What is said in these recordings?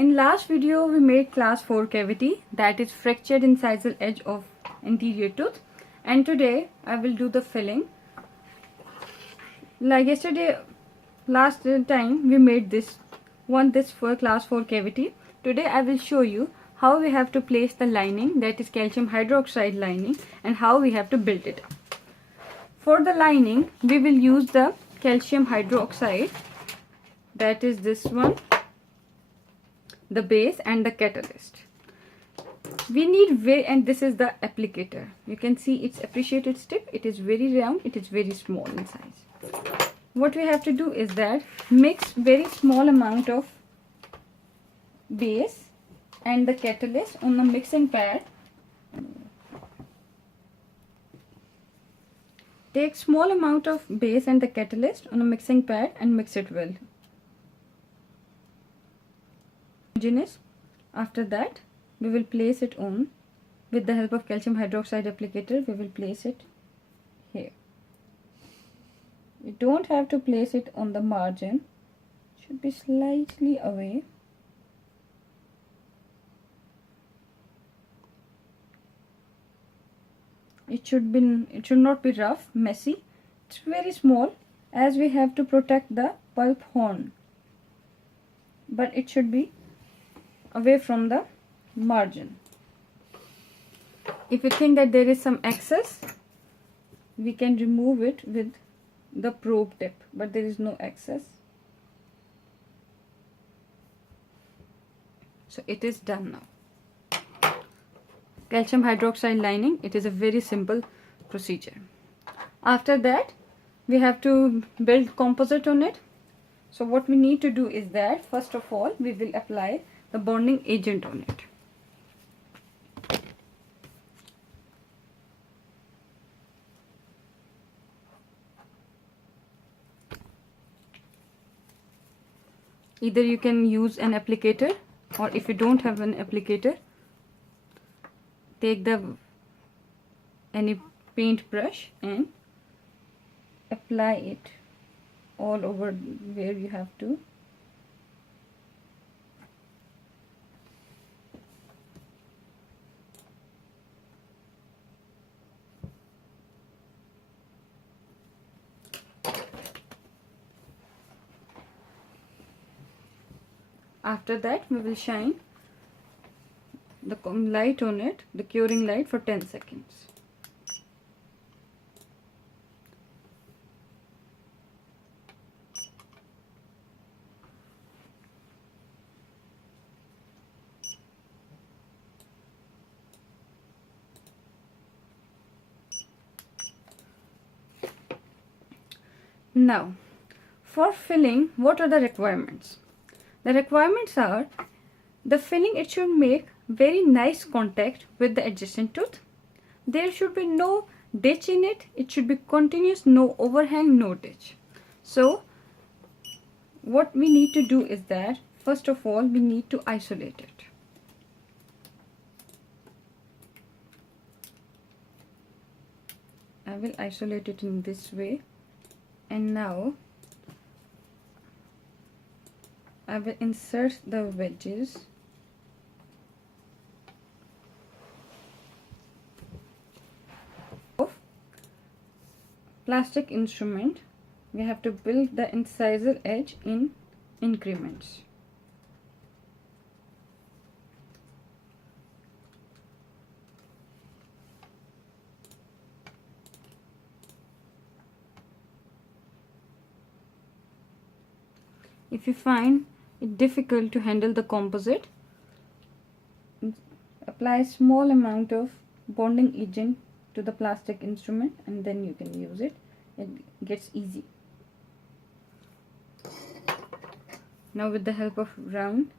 In last video we made class 4 cavity, that is fractured incisal edge of anterior tooth, and today I will do the filling. Like yesterday, last time we made this for class 4 cavity. Today I will show you how we have to place the lining, that is calcium hydroxide lining, and how we have to build it. For the lining we will use the calcium hydroxide, that is this one, the base and the catalyst. We need and this is the applicator. You can see its appreciated tip. It is very round, it is very small in size. What we have to do is that mix very small amount of base and the catalyst on the mixing pad. Take small amount of base and the catalyst on a mixing pad and mix it well. After that we will place it on with the help of calcium hydroxide applicator. We will place it here. You don't have to place it on the margin, it should be slightly away. It should not be rough, messy. It's very small as we have to protect the pulp horn, but it should be away from the margin. If you think that there is some excess, we can remove it with the probe tip, but there is no excess. So it is done now. Calcium hydroxide lining, it is a very simple procedure. After that we have to build composite on it. So what we need to do is that first of all we will apply the bonding agent on it. Either you can use an applicator, or if you don't have an applicator, take any paint brush and apply it all over where you have to. After that we will shine the light on it, the curing light, for 10 seconds. Now for filling, what are the requirements? The requirements are, the filling, it should make very nice contact with the adjacent tooth. There should be no ditch in it. It should be continuous, no overhang, no ditch. So what we need to do is that first of all we need to isolate it. I will isolate it in this way, and now I will insert the wedges of plastic instrument. We have to build the incisal edge in increments. If you find it difficult to handle the composite, apply small amount of bonding agent to the plastic instrument and then you can use it. It gets easy. Now with the help of round,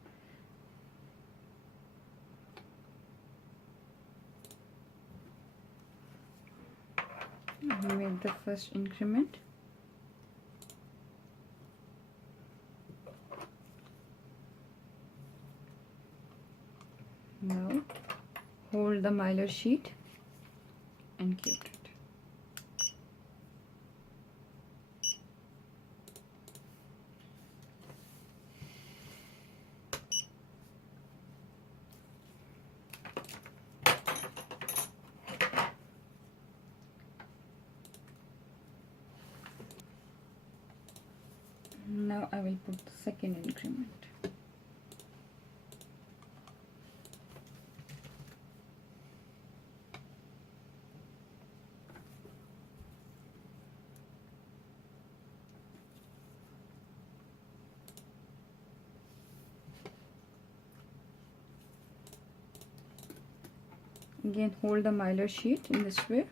I made the first increment. Now hold the mylar sheet and cure it. Now I will put the second increment. Again, hold the mylar sheet in this way.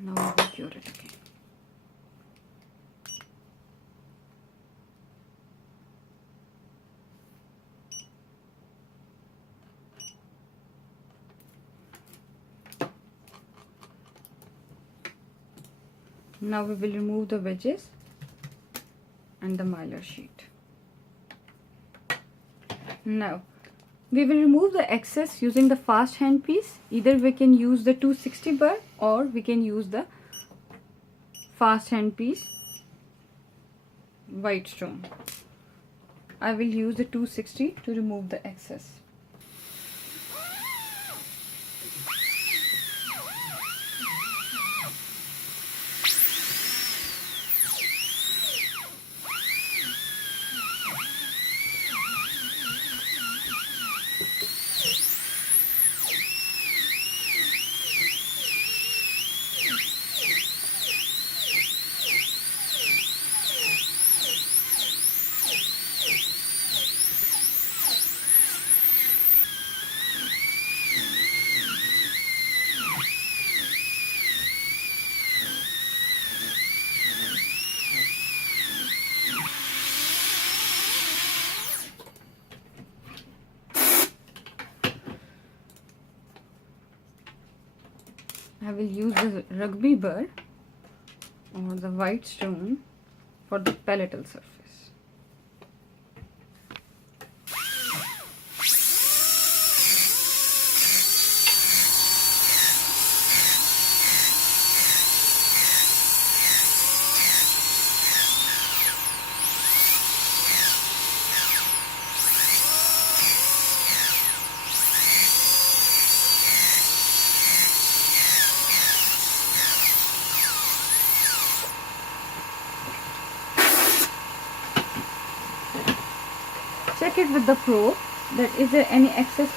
Now we will cure it again. Now we will remove the wedges and the mylar sheet. Now we will remove the excess using the fast hand piece. Either we can use the 260 bar or we can use the fast hand piece white stone. I will use the 260 to remove the excess. I will use the rugby burr or the white stone for the palatal surface. Check it with the probe that is there any excess.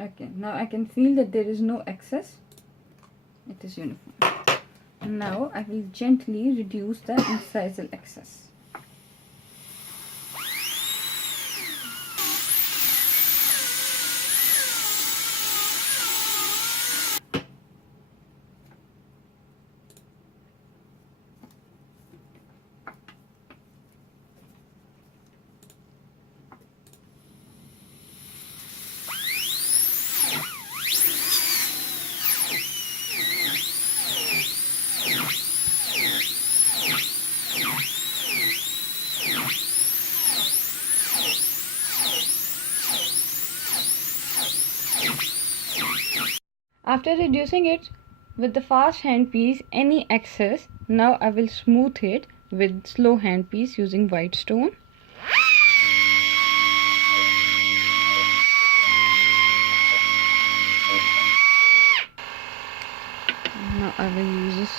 Okay, now I can feel that there is no excess. It is uniform. Now I will gently reduce the incisal excess. After reducing it with the fast hand piece, any excess, now I will smooth it with slow hand piece using white stone. Now I will use this.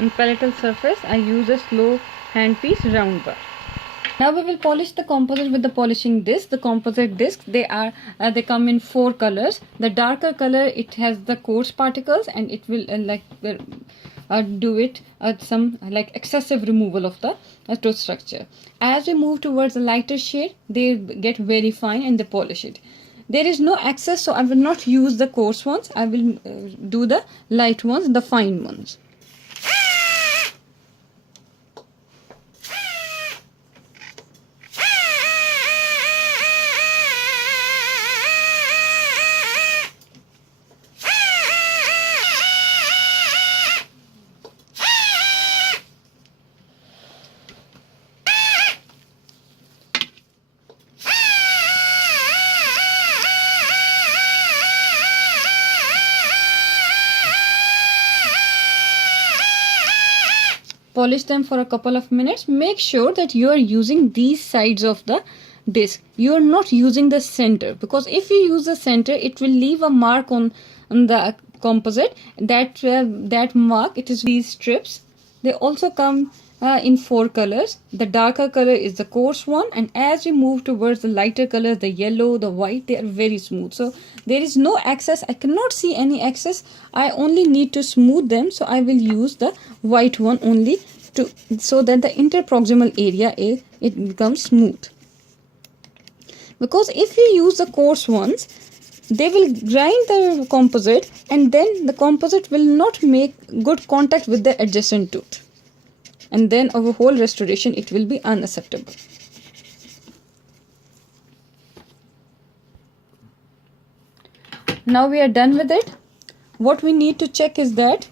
In palatal surface, I use a slow hand piece round bar. Now we will polish the composite with the polishing disc. The composite discs, they come in 4 colors. The darker color, it has the coarse particles, and it will do it some excessive removal of the tooth structure. As we move towards the lighter shade, they get very fine and they polish it. There is no excess, so I will not use the coarse ones. I will do the light ones, the fine ones. Polish them for a couple of minutes. Make sure that you are using these sides of the disc. You are not using the center, because if you use the center, it will leave a mark on the composite. That mark, it is these strips. They also come in 4 colors. The darker color is the coarse one, and as we move towards the lighter colors, the yellow, the white, they are very smooth. So there is no excess. I cannot see any excess. I only need to smooth them, so I will use the white one only so that the interproximal area it becomes smooth. Because if you use the coarse ones, they will grind the composite, and then the composite will not make good contact with the adjacent tooth, and then our whole restoration, it will be unacceptable. Now we are done with it. What we need to check is that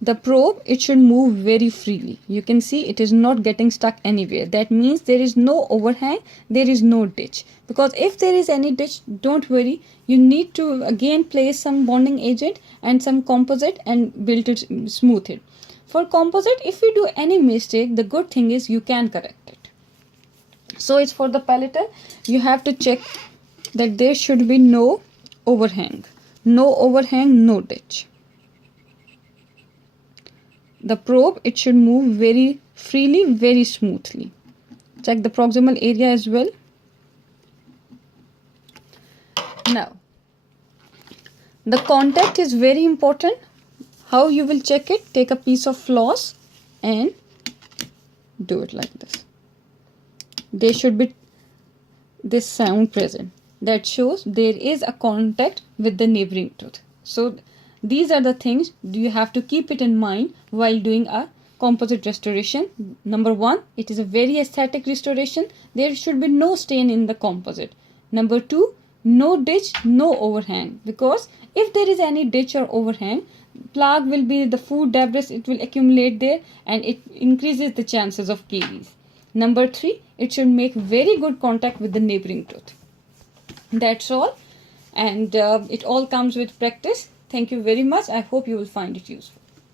the probe, it should move very freely. You can see it is not getting stuck anywhere. That means there is no overhang, there is no ditch. Because if there is any ditch, don't worry, you need to again place some bonding agent and some composite and build it, smooth it. For composite, if you do any mistake, the good thing is you can correct it. So it's for the palatal, you have to check that there should be no overhang. No overhang, no ditch. The probe, it should move very freely, very smoothly. Check the proximal area as well. Now, the contact is very important. How you will check it? Take a piece of floss and do it like this. There should be this sound present. That shows there is a contact with the neighboring tooth. So these are the things you have to keep it in mind while doing a composite restoration. Number 1, it is a very aesthetic restoration. There should be no stain in the composite. Number 2, no ditch, no overhang. Because if there is any ditch or overhang, plaque will be the food debris, it will accumulate there and it increases the chances of caries. Number 3, it should make very good contact with the neighboring tooth. That's all, and it all comes with practice. Thank you very much. I hope you will find it useful.